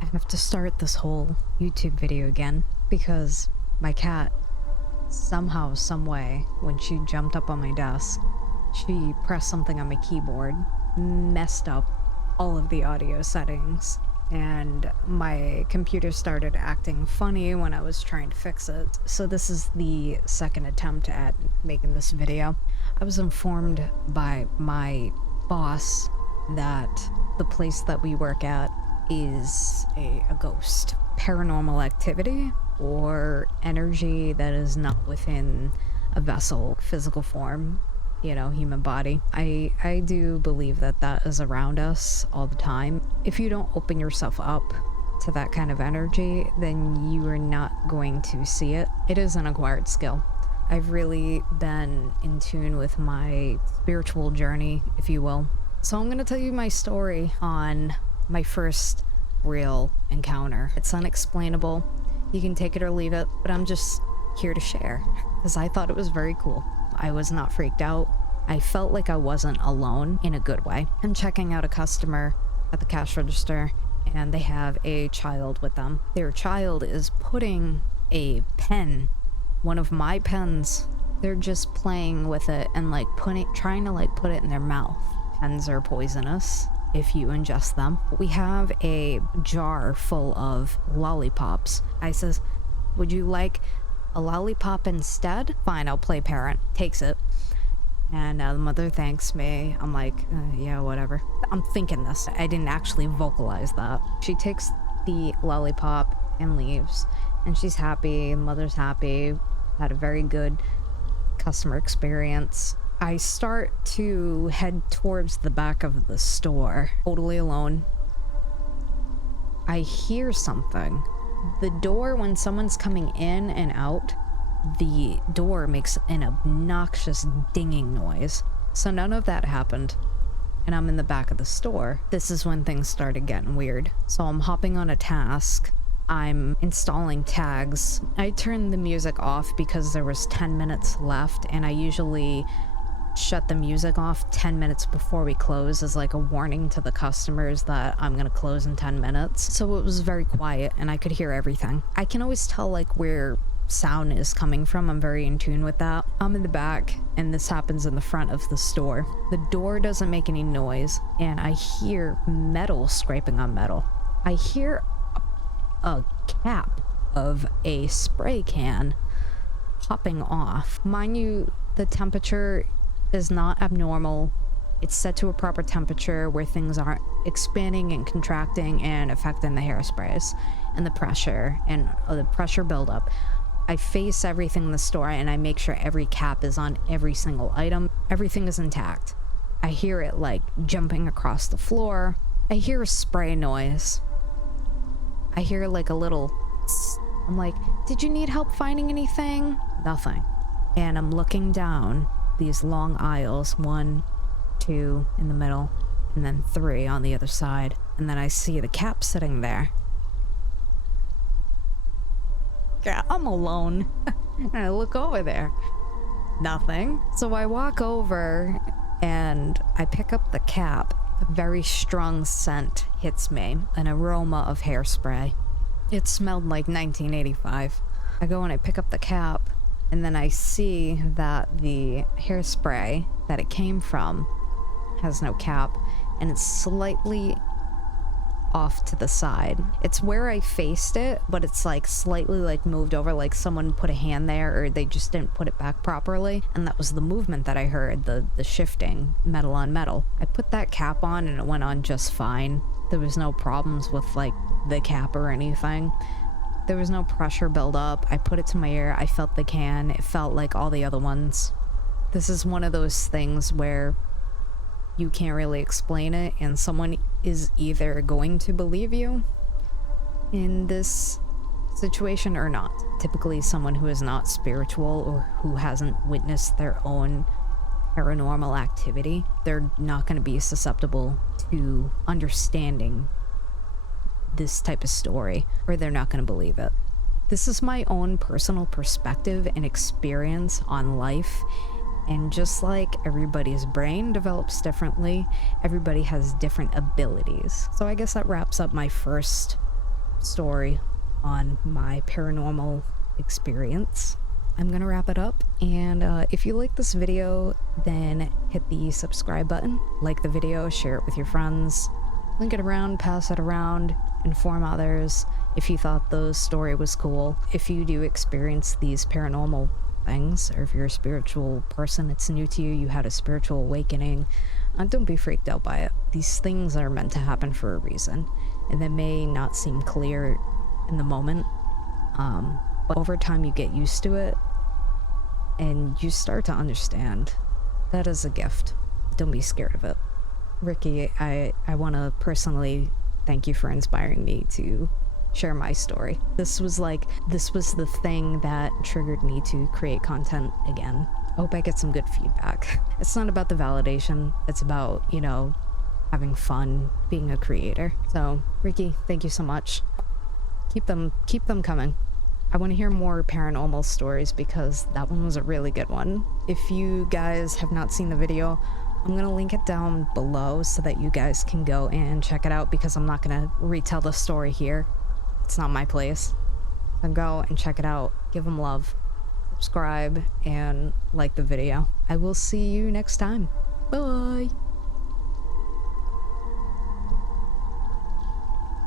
I have to start this whole YouTube video again because my cat, somehow, some way, when she jumped up on my desk, she pressed something on my keyboard, messed up all of the audio settings, and my computer started acting funny when I was trying to fix it. So this is the second attempt at making this video. I was informed by my boss that the place that we work at is a ghost. Paranormal activity or energy that is not within a vessel, physical form, you know, human body. I do believe that that is around us all the time. If you don't open yourself up to that kind of energy, then you are not going to see it. It is an acquired skill. I've really been in tune with my spiritual journey, if you will. So I'm gonna tell you my story on my first real encounter. It's unexplainable. You can take it or leave it, but I'm just here to share because I thought it was very cool. I was not freaked out. I felt like I wasn't alone in a good way. I'm checking out a customer at the cash register and they have a child with them. Their child is putting a pen, one of my pens, they're just playing with it and like trying to put it in their mouth. Pens are poisonous if you ingest them. We have a jar full of lollipops. I says, would you like a lollipop instead? Fine, I'll play parent. Takes it. And the mother thanks me. I'm like, yeah, whatever. I'm thinking this. I didn't actually vocalize that. She takes the lollipop and leaves. And she's happy. Mother's happy. Had a very good customer experience. I start to head towards the back of the store, totally alone. I hear something. The door, when someone's coming in and out, the door makes an obnoxious dinging noise. So none of that happened. And I'm in the back of the store. This is when things started getting weird. So I'm hopping on a task. I'm installing tags. I turned the music off because there was 10 minutes left, and I usually shut the music off 10 minutes before we close as like a warning to the customers that I'm gonna close in 10 minutes. So it was very quiet and I could hear everything. I can always tell like where sound is coming from. I'm very in tune with that. I'm in the back and this happens in the front of the store. The door doesn't make any noise and I hear metal scraping on metal. I hear a cap of a spray can popping off. Mind you, the temperature is not abnormal. It's set to a proper temperature where things aren't expanding and contracting and affecting the hairsprays and the pressure and the pressure buildup. I face everything in the store and I make sure every cap is on every single item. Everything is intact. I hear it like jumping across the floor. I hear a spray noise. I hear like a little tss. I'm like, did you need help finding anything? Nothing. And I'm looking down these long aisles, 1, 2 in the middle, and then 3 on the other side. And then I see the cap sitting there. Yeah, I'm alone. And I look over there. Nothing. So I walk over and I pick up the cap. A very strong scent hits me, an aroma of hairspray. It smelled like 1985. I go and I pick up the cap. And then I see that the hairspray that it came from has no cap and it's slightly off to the side. It's where I faced it, but it's like slightly like moved over, like someone put a hand there or they just didn't put it back properly. And that was the movement that I heard, the shifting metal on metal. I put that cap on and it went on just fine. There was no problems with like the cap or anything. There was no pressure buildup. I put it to my ear. I felt the can. It felt like all the other ones. This is one of those things where you can't really explain it and someone is either going to believe you in this situation or not. Typically someone who is not spiritual or who hasn't witnessed their own paranormal activity, they're not going to be susceptible to understanding this type of story, or they're not going to believe it. This is my own personal perspective and experience on life, and just like everybody's brain develops differently, everybody has different abilities. So I guess that wraps up my first story on my paranormal experience. I'm gonna wrap it up, and if you like this video, then hit the subscribe button, like the video, share it with your friends, link it around, pass it around, inform others if you thought the story was cool. If you do experience these paranormal things, or if you're a spiritual person, it's new to you, you had a spiritual awakening, don't be freaked out by it. These things are meant to happen for a reason, and they may not seem clear in the moment, but over time you get used to it and you start to understand that is a gift. Don't be scared of it. Ricky, I want to personally thank you for inspiring me to share my story. This was the thing that triggered me to create content again. I hope I get some good feedback. It's not about the validation, it's about, you know, having fun being a creator. So Ricky, thank you so much. Keep them coming. I want to hear more paranormal stories because that one was a really good one. If you guys have not seen the video, I'm gonna link it down below so that you guys can go and check it out, because I'm not gonna retell the story here. It's not my place. So go and check it out, give them love, subscribe, and like the video. I will see you next time. Bye!